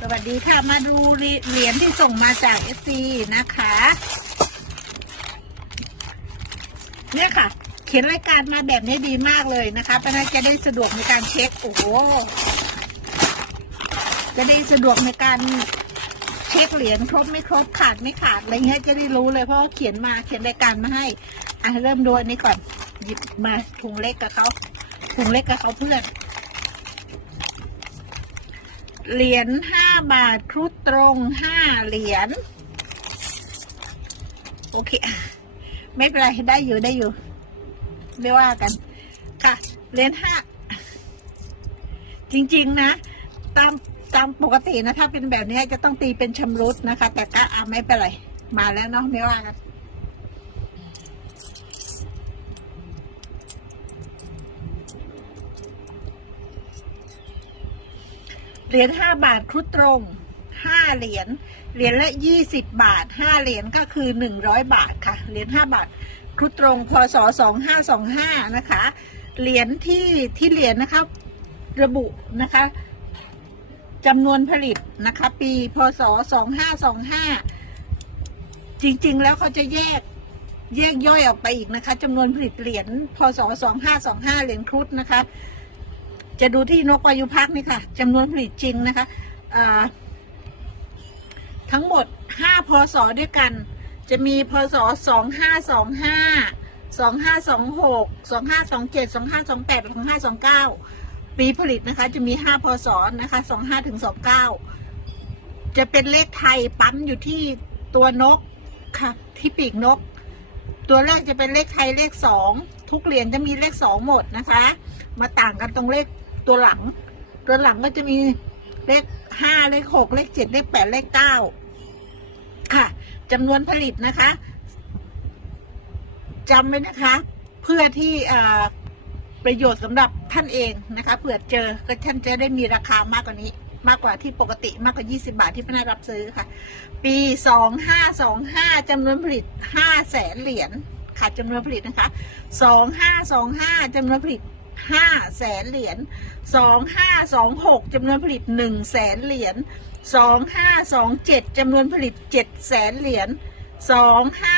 สวัสดีค่ะมาดูเหรียญที่ส่งมาจากเอซีนะคะ เนี่ยค่ะ เขียนรายการมาแบบนี้ดีมากเลยนะคะเพราะฉะนั้นจะได้สะดวกในการเช็คโอ้โหจะได้สะดวกในการเช็คเหรียญครบไม่ครบขาดไม่ขาดอะไรเงี้ยจะได้รู้เลยเพราะว่าเขียนมาเขียนรายการมาให้อะเริ่มดูอันนี้ก่อนหยิบมาถุงเล็กกับเขาถุงเล็กกับเขาเพื่อน เหรียญห้าบาทครุฑตรงห้าเหรียญโอเค ไม่เป็นไรได้อยู่ได้อยู่ ไม่ว่ากัน ค่ะเหรียญห้าจริง ๆ นะ ตามตามปกตินะ ถ้าเป็นแบบนี้จะต้องตีเป็นชำรุดนะคะ แต่ก็อะไม่เป็นไร มาแล้วเนาะไม่ว่ากัน เหรียญห้าบาทครุฑตรงห้าเหรียญเหรียญละยี่สิบบาทห้าเหรียญก็คือหนึ่งร้อยบาทค่ะเหรียญห้าบาทครุฑตรงพศสองห้าสองห้านะคะเหรียญที่ที่เหรียญนะคะระบุนะคะจำนวนผลิตนะคะปีพศสองห้าสองห้าจริง ๆ แล้วเขาจะแยกแยกย่อยออกไปอีกนะคะจำนวนผลิตเหรียญพศสองห้าสองห้าเหรียญครุฑนะคะ จะดูที่นกวายุพักนี่ค่ะจำนวนผลิตจริงนะคะทั้งหมด 5 พศด้วยกัน จะมีพศ 2525 2526 2527 2528 2529 ปีผลิตนะคะจะมี 5 พศนะคะ 25ถึง29 จะเป็นเลขไทยปั๊มอยู่ที่ตัวนกค่ะที่ปีกนก ตัวแรกจะเป็นเลขไทยเลขสองทุกเหรียญจะมีเลขสองหมดนะคะ มาต่างกันตรงเลข ตัวหลัง ตัวหลังก็จะมีเลขห้าเลขหกเลขเจ็ดเลขแปดเลขเก้าค่ะจำนวนผลิตนะคะจำไว้นะคะ เพื่อที่ประโยชน์สำหรับท่านเองนะคะเผื่อเจอก็ท่านจะได้มีราคามากกว่านี้ มากกว่าที่ปกติมากกว่า 20 บาทที่พนักรับซื้อค่ะ ปี 2525จำนวนผลิต 5 แสนเหรียญค่ะจำนวนผลิตนะคะ 2525จำนวนผลิต 5แสนเหรียญ2526จำนวนผลิต1แสนเหรียญ2527จำนวนผลิต7แสนเหรียญ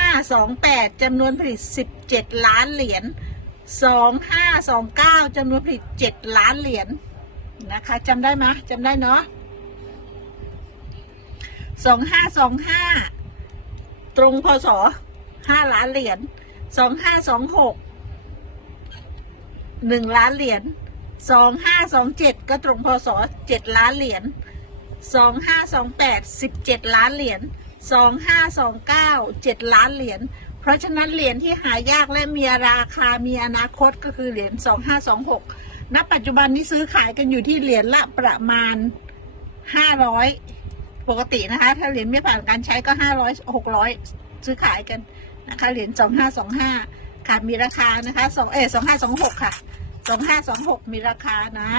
2528จำนวนผลิต17ล้านเหรียญ2529จำนวนผลิต7ล้านเหรียญนะคะจำได้ไหมจำได้เนาะสองห้าสองห้าตรงพศห้าล้านเหรียญสองห้าสองหก หนึ่งล้านเหรียญสองห้าสองเจ็ดก็ตรงพศเจ็ดล้านเหรียญสองห้าสองแปดสิบเจ็ดล้านเหรียญสองห้าสองเก้าเจ็ดล้านเหรียญเพราะฉะนั้นเหรียญที่หายากและมีราคามีอนาคตก็คือเหรียญสองห้าสองหกณปัจจุบันนี้ซื้อขายกันอยู่ที่เหรียญละประมาณห้าร้อยปกตินะคะ ถ้าเหรียญไม่ผ่านการใช้ก็ห้าร้อยหกร้อยซื้อขายกันนะคะเหรียญสองห้าสองห้า ค่ะ มีราคานะคะสองเอสองห้าสองหกค่ะสองห้าสองหกมีราคานะ